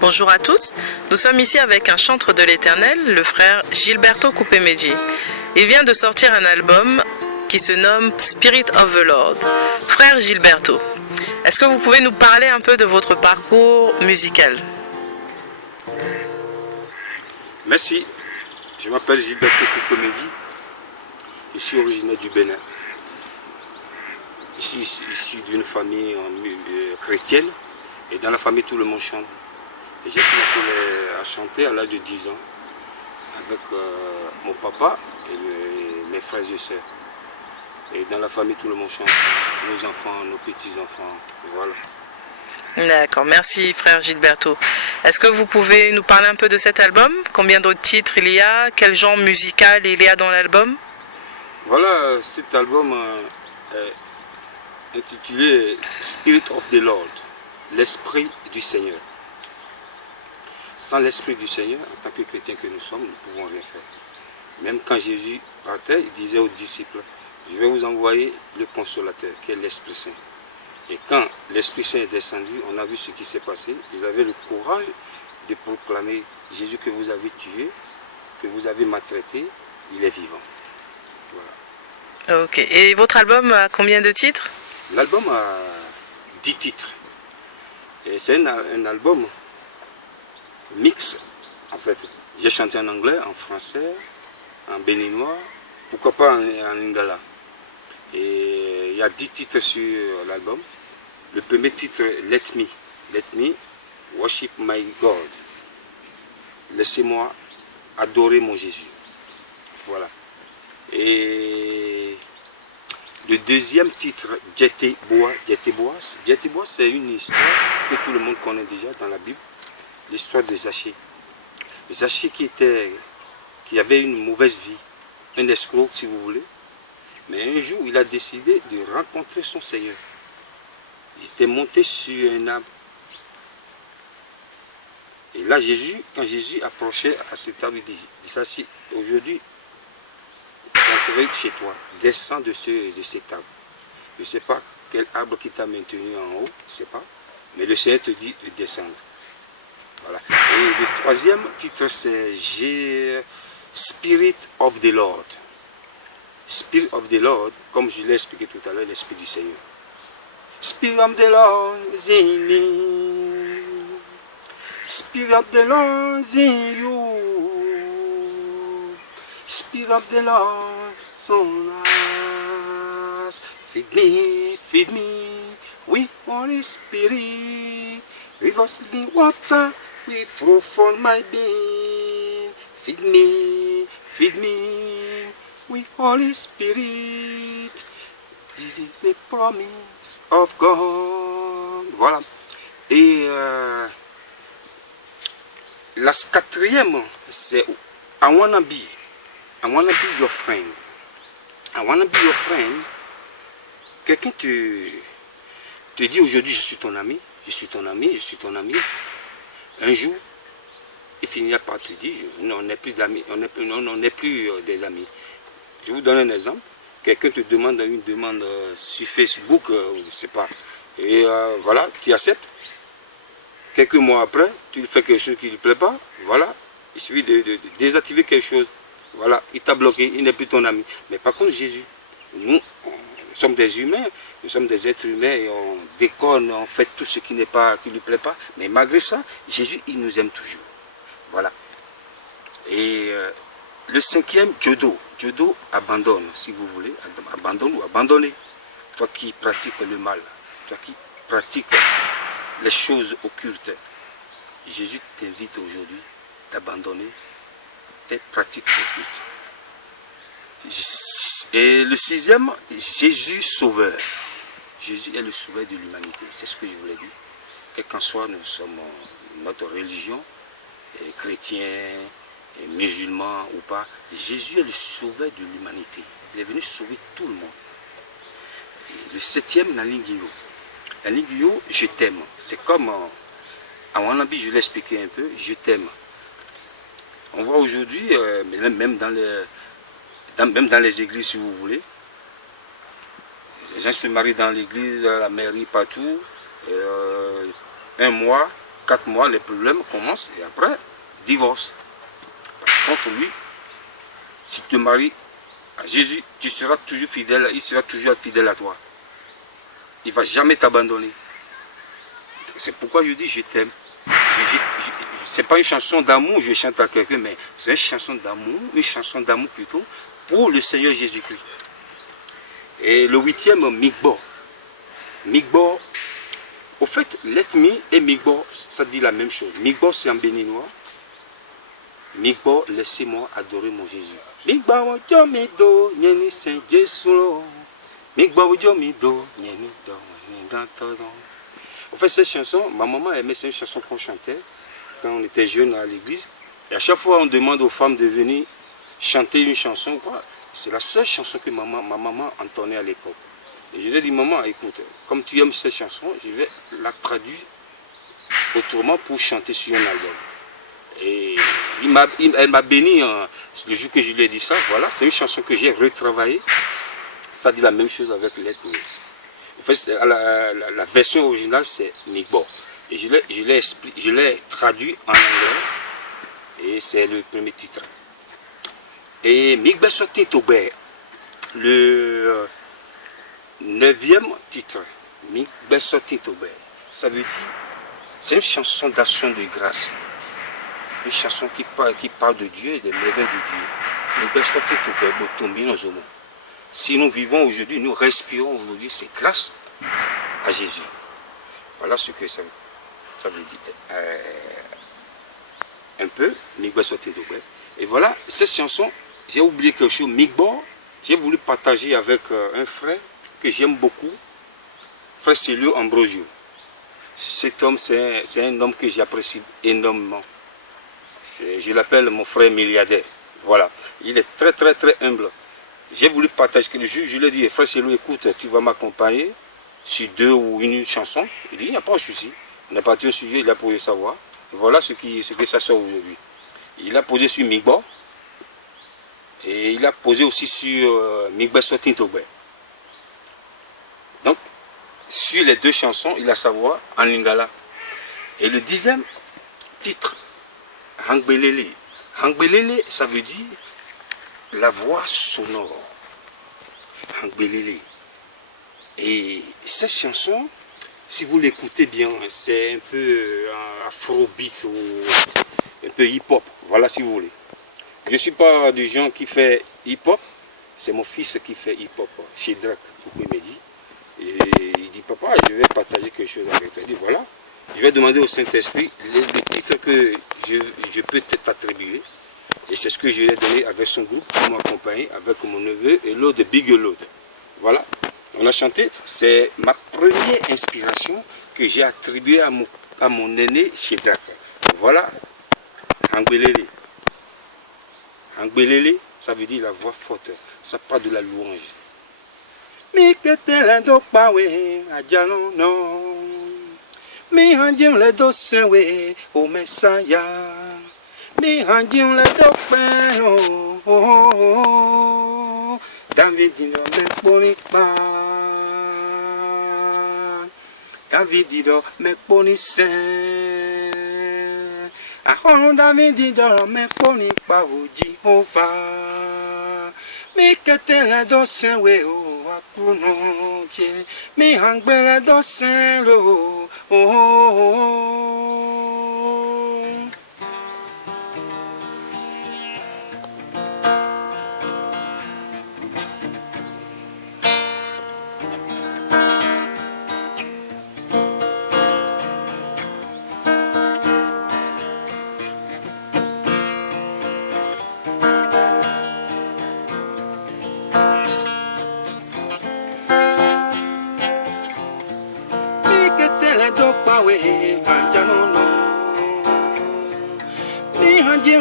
Bonjour à tous, nous sommes ici avec un chantre de l'Éternel, le frère Gilberto Coupemedji. Il vient de sortir un album qui se nomme Spirit of the Lord. Frère Gilberto, est-ce que vous pouvez nous parler un peu de votre parcours musical? Merci, je m'appelle Gilberto Coupemedji, je suis originaire du Bénin. Je suis issu d'une famille chrétienne et dans la famille tout le monde chante. J'ai commencé à chanter à l'âge de 10 ans avec mon papa et mes frères et sœurs. Et dans la famille tout le monde chante, nos enfants, nos petits-enfants, voilà. D'accord, merci frère Gilberto. Est-ce que vous pouvez nous parler un peu de cet album? Combien d'autres titres il y a? Quel genre musical il y a dans l'album? Voilà, cet album est intitulé Spirit of the Lord, l'Esprit du Seigneur. Sans l'Esprit du Seigneur, en tant que chrétiens que nous sommes, nous ne pouvons rien faire. Même quand Jésus partait, il disait aux disciples, je vais vous envoyer le consolateur, qui est l'Esprit Saint. Et quand l'Esprit Saint est descendu, on a vu ce qui s'est passé. Ils avaient le courage de proclamer Jésus que vous avez tué, que vous avez maltraité, il est vivant. Voilà. Ok, et votre album a combien de titres? L'album a 10 titres. Et c'est un album mix, en fait. J'ai chanté en anglais, en français, en béninois, pourquoi pas en lingala. Et il y a 10 titres sur l'album. Le premier titre, Let Me Worship My God. Laissez-moi adorer mon Jésus. Voilà. Et le deuxième titre, Djete Bois, c'est une histoire que tout le monde connaît déjà dans la Bible. L'histoire de Zachée. Zachée qui avait une mauvaise vie, un escroc si vous voulez. Mais un jour, il a décidé de rencontrer son Seigneur. Il était monté sur un arbre. Et là, quand Jésus approchait à cet arbre, il dit Zachée, aujourd'hui, j'entrerai chez toi, descends de cet arbre. Je ne sais pas quel arbre qui t'a maintenu en haut, je ne sais pas. Mais le Seigneur te dit de descendre. Voilà. Et le troisième titre, c'est Spirit of the Lord. Spirit of the Lord, comme je l'ai expliqué tout à l'heure, l'Esprit du Seigneur. Spirit of the Lord is in me. Spirit of the Lord is in you. Spirit of the Lord is on us. Feed me with Holy Spirit. Rivers living water will flow from my being. Feed me with Holy Spirit. This is the promise of God. Voilà. Et la quatrième, c'est I wanna be your friend. I wanna be your friend. Quelqu'un te dit aujourd'hui, je suis ton ami. Je suis ton ami, je suis ton ami. Un jour, il finira par te dire, on n'est plus d'amis, on n'est plus des amis. Je vous donne un exemple. Quelqu'un te demande une demande sur Facebook, je ne sais pas. Et voilà, tu acceptes. Quelques mois après, tu fais quelque chose qui ne lui plaît pas. Voilà, il suffit de désactiver quelque chose. Voilà, il t'a bloqué, il n'est plus ton ami. Mais par contre, Jésus, nous sommes des humains. Nous sommes des êtres humains et on déconne, on fait tout ce qui ne lui plaît pas. Mais malgré ça, Jésus, il nous aime toujours. Voilà. Et le cinquième, Jodo. Jodo, abandonne, si vous voulez. Abandonne ou abandonner. Toi qui pratiques le mal. Toi qui pratiques les choses occultes. Jésus t'invite aujourd'hui d'abandonner tes pratiques occultes. Et le sixième, Jésus sauveur. Jésus est le sauveur de l'humanité, c'est ce que je voulais dire. Quel qu'en soit, nous sommes notre religion, chrétiens, musulmans ou pas, Jésus est le sauveur de l'humanité. Il est venu sauver tout le monde. Et le septième, la Lingio. La Lingio, je t'aime. C'est comme, à mon avis, je l'ai expliqué un peu, je t'aime. On voit aujourd'hui, même dans les églises, si vous voulez, les gens se marient dans l'église, à la mairie, partout. 1 mois, 4 mois, les problèmes commencent et après, divorce. Par contre, lui, si tu te maries à Jésus, tu seras toujours fidèle, il sera toujours fidèle à toi. Il ne va jamais t'abandonner. C'est pourquoi je dis je t'aime. Ce n'est pas une chanson d'amour, je chante à quelqu'un, mais c'est une chanson d'amour plutôt, pour le Seigneur Jésus-Christ. Et le 8e, Migbo. Migbo, au fait, let me et Migbo, ça dit la même chose. Migbo, c'est en béninois. Migbo, laissez-moi adorer mon Jésus. Migbo, ojo mi do, nyeni saint Jésus. Migbo, ojo mi do, nyeni do, nyeni do. En fait, cette chanson, ma maman aimait cette chanson qu'on chantait quand on était jeune à l'église. Et à chaque fois, on demande aux femmes de venir chanter une chanson. C'est la seule chanson que ma maman entendait à l'époque. Et je lui ai dit, maman, écoute, comme tu aimes cette chanson, je vais la traduire autrement pour chanter sur un album. Et elle m'a béni le jour que je lui ai dit ça. Voilà, c'est une chanson que j'ai retravaillée. Ça dit la même chose avec l'être. En fait, la version originale, c'est Migbo. Et je l'ai traduit en anglais. Et c'est le premier titre. Et Migbe Sotin Tobe, le 9e titre, Migbe Sotin Tobe, ça veut dire, c'est une chanson d'action de grâce. Une chanson qui parle de Dieu et des merveilles de Dieu. Migbe Sotin Tobe, Botombi Nozomo. Si nous vivons aujourd'hui, nous respirons aujourd'hui, c'est grâce à Jésus. Voilà ce que ça veut dire. Un peu, Migbe Sotin Tobe. Et voilà, cette chanson, j'ai oublié quelque chose, Migbo, j'ai voulu partager avec un frère que j'aime beaucoup, frère Célio Ambrosio. Cet homme, c'est un homme que j'apprécie énormément. Je l'appelle mon frère milliardaire. Voilà, il est très très très humble. J'ai voulu partager que le jour, je lui ai dit, frère Célio, écoute, tu vas m'accompagner sur 2 ou une chanson. Il dit, il n'y a pas de souci. On est parti au sujet, il a posé sa voix. Voilà ce que ça sort aujourd'hui. Il a posé sur Migbo. Et il a posé aussi sur Migbe Sotin Tobe. Donc, sur les 2 chansons, il a sa voix en lingala. Et le 10e titre, Hangbelele. Hangbelele, ça veut dire la voix sonore. Hangbelele. Et cette chanson, si vous l'écoutez bien, c'est un peu afrobeat ou un peu hip-hop. Voilà si vous voulez. Je ne suis pas du genre qui fait hip-hop, c'est mon fils qui fait hip-hop, Shedrak Koupemedi. Et il dit, papa, je vais partager quelque chose avec toi. Il dit, voilà, je vais demander au Saint-Esprit les titres que je peux t'attribuer. Et c'est ce que je lui ai donné avec son groupe pour m'accompagner, avec mon neveu et l'autre de Big Load. Voilà, on a chanté, c'est ma première inspiration que j'ai attribuée à mon aîné Shedrak. Voilà, Hangbelele. Hangbelele, ça veut dire la voix forte, ça parle de la louange. Mi ketele do pawe ajalo no, mi hanjim le do sewe o Messiah, mi hanjim le do pe o David di do me poni pa, David di do me poni sen. Ahon David di do me poni pa o Jehovah. Mi ketele do sewe o akuno je, mi hangbele do selo o.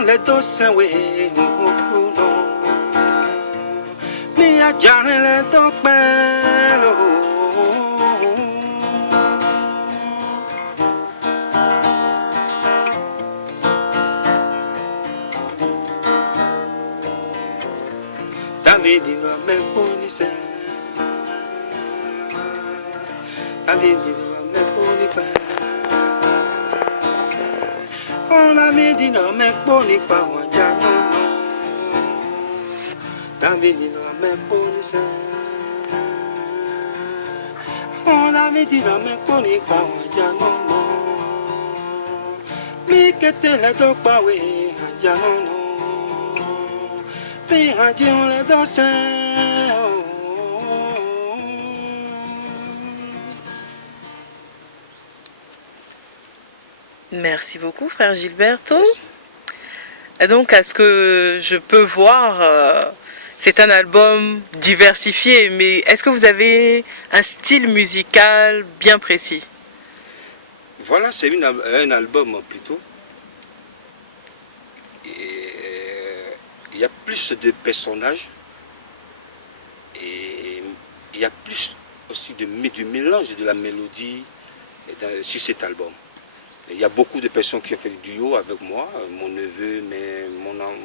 Le do sewe no, mi ajare le do pelo. David no me poni se, David no me poni. no me poni pa wanja no no. David no me poni se. Oh David no me poni pa wanja no no. Mi que te le do pa we wanja no no. Mi wanja on le do se. Merci beaucoup, frère Gilberto. Merci. Et donc, à ce que je peux voir, c'est un album diversifié, mais est-ce que vous avez un style musical bien précis? Voilà, c'est un album plutôt. Et il y a plus de personnages et il y a plus aussi du mélange de la mélodie sur cet album. Il y a beaucoup de personnes qui ont fait du duo avec moi, mon neveu,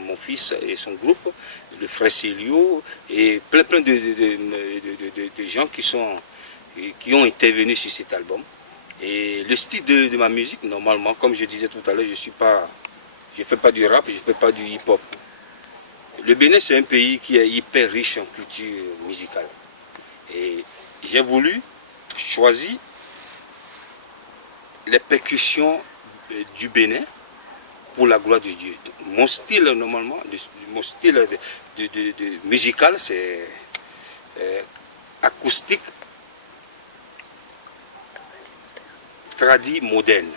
mon fils et son groupe, le frère Célio, et plein de gens qui ont intervenu sur cet album. Et le style de ma musique, normalement, comme je disais tout à l'heure, je ne fais pas du rap, je ne fais pas du hip-hop. Le Bénin, c'est un pays qui est hyper riche en culture musicale. Et j'ai voulu choisir les percussions du Bénin pour la gloire de Dieu. Mon style, normalement, mon style musical, c'est acoustique, tradi moderne.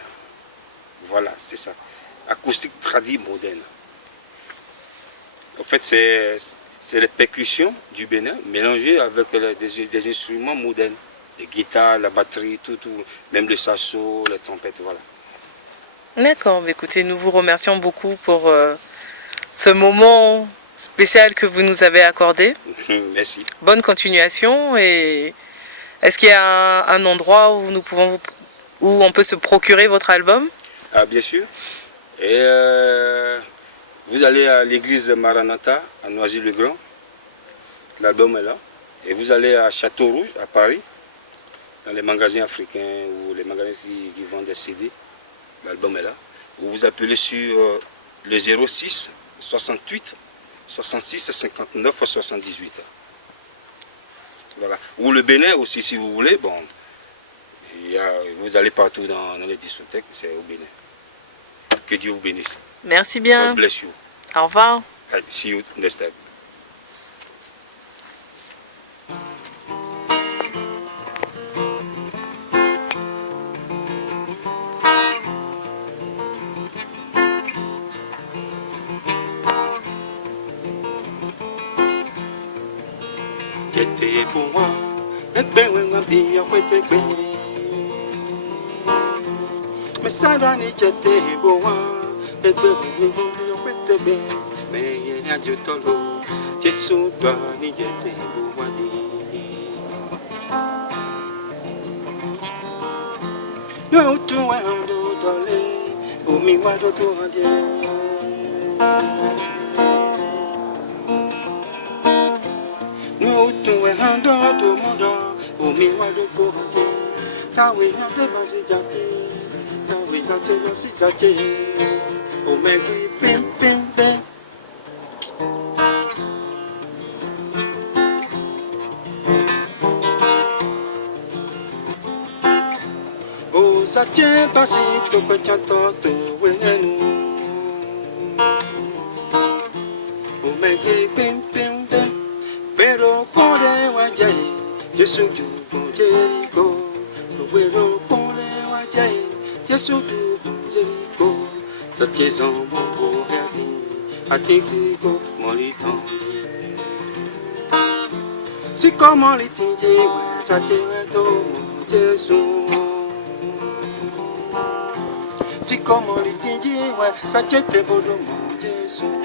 Voilà, c'est ça. Acoustique, tradi moderne. En fait, c'est les percussions du Bénin mélangées avec des instruments modernes. Les guitares, la batterie, tout, même le saxo, les trompettes, voilà. D'accord, écoutez, nous vous remercions beaucoup pour ce moment spécial que vous nous avez accordé. Merci. Bonne continuation. Et est-ce qu'il y a un endroit où où on peut se procurer votre album? Ah, bien sûr. Et vous allez à l'église Maranatha, à Noisy-le-Grand. L'album est là. Et vous allez à Château-Rouge, à Paris, dans les magasins africains ou les magasins qui vendent des CD. L'album est là. Vous vous appelez sur le 06 68 66 59 78. Voilà. Ou le Bénin aussi, si vous voulez. Bon, vous allez partout dans les discothèques, c'est au Bénin. Que Dieu vous bénisse. Merci bien. God bless you. Au revoir. See you next time. Jete pour ekbe wenga biya wetekbe. Mesara ni jete boa, ekbe wenga biya wetekbe. Meye ya jotolo, Jesu ba ni jete boa di. Yo tu wa ando dole, omi wa do tu ande. Tu es un don tout monde, au miroir de côté. Car oui, on te va s'y jater. Car oui, on te va s'y jater. Au maigri, pim, pim, pim. Oh, ça tient pas si tu peux t'attendre, oui, nous. Au maigri, pim, pim, pim. Pero pone wajai, Yesu ju con Jericho. Pero pone wajai, Yesu ju con Jericho. Sa maison mon beau regardé, à Tixico, mon liton. Si comment les tindier, sa tient mon Jésus. Si comment les tindier, sa tient beau de mon Jésus.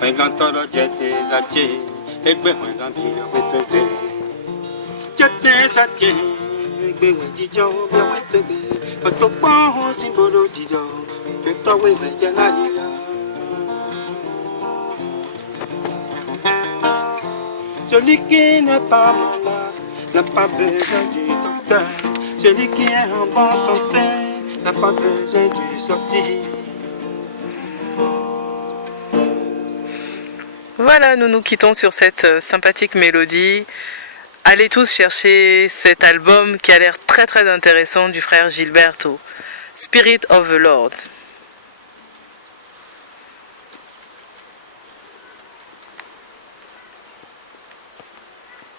Wengantoro jete zache, ekbe wengambi wetebe. Jete zache, ekbe wenjijo wetebe. Otokpo ho simbolo jijo, keto wewe janaya. Celui qui n'est pas malade n'a pas besoin du docteur. Celui qui est en bonne santé n'a pas besoin de sortir. Voilà, nous nous quittons sur cette sympathique mélodie. Allez tous chercher cet album qui a l'air très très intéressant du frère Gilberto, Spirit of the Lord.